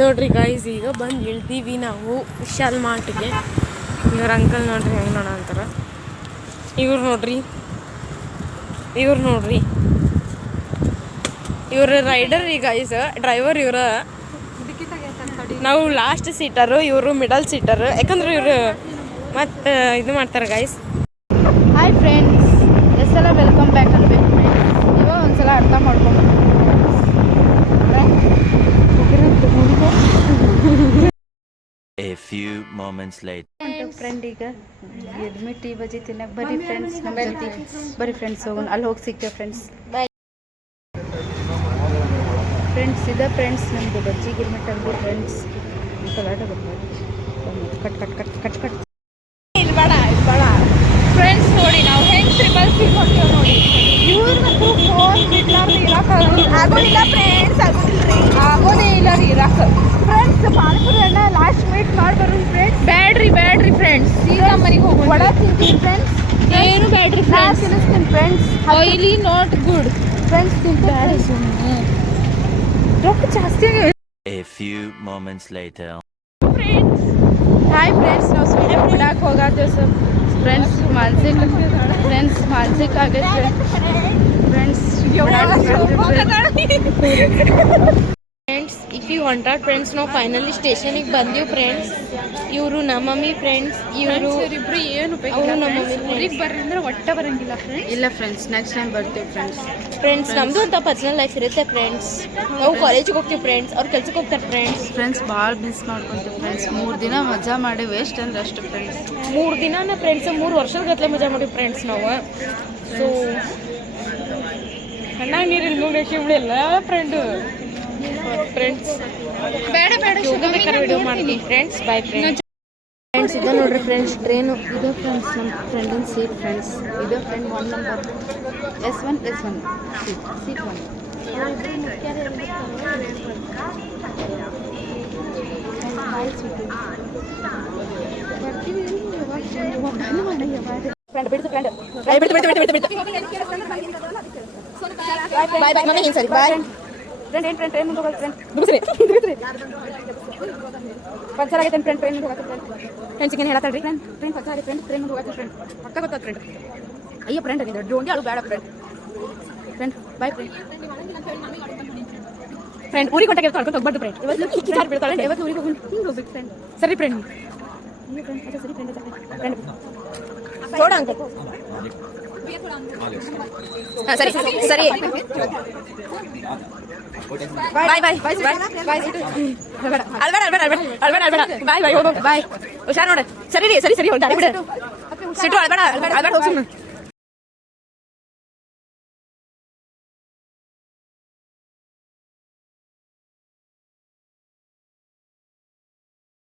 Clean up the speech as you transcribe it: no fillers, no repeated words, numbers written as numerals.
ನೋಡ್ರಿ ಗೈಸ್, ಈಗ ಬಂದು ಇಳ್ದೀವಿ ನಾವು ವಿಶಾಲ್ ಮಾರ್ಟ್ಗೆ. ಇವ್ರ ಅಂಕಲ್ ನೋಡ್ರಿ ಹೆಂಗೆ ನೋಡ ಅಂತಾರ. ಇವ್ರು ನೋಡ್ರಿ ಇವ್ರ ರೈಡರ್ ರೀ ಗೈಸ್, ಡ್ರೈವರ್ ಇವ್ರ. ನಾವು ಲಾಸ್ಟ್ ಸೀಟರು, ಇವರು ಮಿಡಲ್ ಸೀಟರು. ಯಾಕಂದ್ರೆ ಇವರು ಮತ್ತೆ ಇದು ಮಾಡ್ತಾರೆ ಗೈಸ್. ಹಾಯ್ ಫ್ರೆಂಡ್ಸ್, ಎಷ್ಟೆಲ್ಲ ವೆಲ್ಕಮ್ ಬ್ಯಾಕ್ ಅನ್ಬೇಕು ಫ್ರೆಂಡ್ಸ್. ಇವಾಗ ಒಂದ್ಸಲ ಅರ್ಥ ಮಾಡ್ಕೊಂಡು A few moments later. Friend ಈಗ ಗಿರ್ಮಿ ಟೀ ಬಜಿ ತಿನ್ನಕ್ಕೆ ಬರ್ರಿ ಫ್ರೆಂಡ್ಸ್, ನಮ್ಮ ಜೊತೆ ಬರ್ರಿ ಫ್ರೆಂಡ್ಸ್, ಹೋಗೋಣ. ಅಲ್ಲಿ ಹೋಗಿ ಸಿಗ್ತೇವೆ ಫ್ರೆಂಡ್ಸ್. ಫ್ರೆಂಡ್ಸ್ ಇದೆ ಫ್ರೆಂಡ್ಸ್ ನಮ್ಮದು ಬಜ್ಜಿ ಗಿರ್ಮಿಟ್ ಅಂಗಡಿ ಫ್ರೆಂಡ್ಸ್. ಕಲಾಟ cut cut cut cut cut ಇಲ್ಬೇಡ ಫ್ರೆಂಡ್ಸ್. ನೋಡಿ ನಾವು ಹೆಂಗೆ ಟ್ರಿಪಲ್ ಸಿ ಕೊಡ್ತೇವೆ ನೋಡಿ. ಇವ್ರದ್ದು ಫೋನ್ ಬಿಡ್ಲಾರ್ದು ಆಗೋದಿಲ್ಲ ಫ್ರೆಂಡ್ಸ್, ಆಗೋದೇ ಇಲ್ಲ ರೀ ಇರಾಕ ಫ್ರೆಂಡ್ಸ್. ಪಾನಿಪುರಿ ಅಣ್ಣ ಲಾಸ್ಟ್ ಮಿನಿಟ್ ಮಾಡಿ ಬರೋದು ಫ್ರೆಂಡ್ಸ್. ಬ್ಯಾಡ್ರಿ ಫ್ರೆಂಡ್ಸ್, ಈಗ ಮನೆಗೆ ಹೋಗೋಣ. ಒಡ ತಿಂತೀನಿ ಫ್ರೆಂಡ್ಸ್, ಏನು ಬ್ಯಾಡ್ರಿ ಫ್ರೆಂಡ್ಸ್. ತಿನ್ನಿಸ್ತೀನಿ friends, oily not good friends. ಬ್ಯಾಡ್ರಿ ಸುಮ್ಮನೆ ರೊಕ್ಕ ಜಾಸ್ತಿ ಆಗಿದೆ. A few moments later. Friends hi friends, ನಾವು ಸ್ವೀಟ್ ಬಿಡಕ್ಕೆ ಹೋಗಾದೇವು ಸರ್ ಫ್ರೆಂಡ್ಸ್. ಮಾನಸಿಕ ಆಗೈತೆ friends. Friends if you wanted friends, ನಾವು ಫೈನಲಿ ಸ್ಟೇಷನಿಗೆ ಬಂದೀವಿ ಫ್ರೆಂಡ್ಸ್. ಇವರು ನಮ್ಮ ಮಮ್ಮಿ ಫ್ರೆಂಡ್ಸ್, ಇವರು ಇಬ್ರು ಏನು ಅವರು ನಮ್ಮ ಮಮ್ಮಿ ಊರಿಗೆ ಬರ್ರಿ ಅಂದ್ರೆ ಒಟ್ಟ ಬರಂಗಿಲ್ಲ ಫ್ರೆಂಡ್ಸ್. ಇಲ್ಲ ಫ್ರೆಂಡ್ಸ್, ನೆಕ್ಸ್ಟ್ ಟೈಮ್ ಬರ್ತೀವಿ ಫ್ರೆಂಡ್ಸ್. ನಮ್ಮದು ಅಂತ ಪರ್ಸನಲ್ ಲೈಫ್ ಇರುತ್ತೆ ಫ್ರೆಂಡ್ಸ್. ನಾವು ಕಾಲೇಜಿಗೆ ಹೋಗ್ತೀವಿ ಫ್ರೆಂಡ್ಸ್, ಅವ್ರು ಕೆಲ್ಸಕ್ಕೆ ಹೋಗ್ತಾರೆ ಫ್ರೆಂಡ್ಸ್. ಭಾಳ ಮಿಸ್ ಮಾಡ್ಕೊತೀವಿ ಫ್ರೆಂಡ್ಸ್. 3 ದಿನ ಮಜಾ ಮಾಡಿ ವೇಸ್ಟ್ ಅಂದ್ರೆ ಅಷ್ಟು ಫ್ರೆಂಡ್ಸ್. 3 ದಿನ ಫ್ರೆಂಡ್ಸ್, 3 ವರ್ಷದ ಗಟ್ಟಲೆ ಮಜಾ ಮಾಡಿವಿ ಫ್ರೆಂಡ್ಸ್ ನಾವು. ಸೊ ಕಣ್ಣಾಗ ನೀರಿಲ್ಲ ನೋಡಿ ಬಿಡಿಲ್ಲ ಫ್ರೆಂಡ್ಸ್. ವಿಡಿಯೋ ಮಾಡ್ತೀವಿ ಫ್ರೆಂಡ್ಸ್. Bye friends. ಇದು ನೋಡ್ರಿ ಫ್ರೆಂಡ್ಸ್ ಟ್ರೈನು. ಇದು ಫ್ರೆಂಡ್ಸ್ ನಮ್ಮ ಫ್ರೆಂಡಿನ ಸೀಟ್ ಫ್ರೆಂಡ್ಸ್. ಇದು friend 1 number S1 seat 1. Puncture ಆಗೈತೆ ಟ್ರೈನ್ ಫ್ರೆಂಡ್ಸ್. ಏನು ಹೇಳತ್ತಲ್ರಿ ಟ್ರೈನ್ ಪಂಚರ್ ಆಗೈತೆ ಟ್ರೈನ್ ಹೋಗತ್ತೆ ಫ್ರೆಂಡ್. ಪಕ್ಕ ಗೊತ್ತಾದ ಫ್ರೆಂಡ್. ಅಯ್ಯೋ ಫ್ರೆಂಡ್ ಆಗಿದ್ರೆ ಡೋಂಗಿ ಅಳು ಬೇಡ ಫ್ರೆಂಡ್. Boy friend. ಊರಿಗೆ ಕೊಟ್ಟಾಗ ಕಳ್ಕೊಂಡು ಹೋಗ್ಬಾರ್ದು ಫ್ರೆಂಡ್. ಇವತ್ತು ಊರಿಗೆ ಹೋಗ್ಬೇಕು ಫ್ರೆಂಡ್. ಸರಿ ಫ್ರೆಂಡ್. ನೋಡ ಅಂಕಲ್. ಸರಿ ಬಾಯ್. ಹುಷಾರ್ ನೋಡ. ಸರಿ ಹೊಂಟಾಡಿ ಬಿಡ. ಸಿಟ್ಟು ಅಳ್ಬೇಡ ಹೋಗ್ತೀನಿ.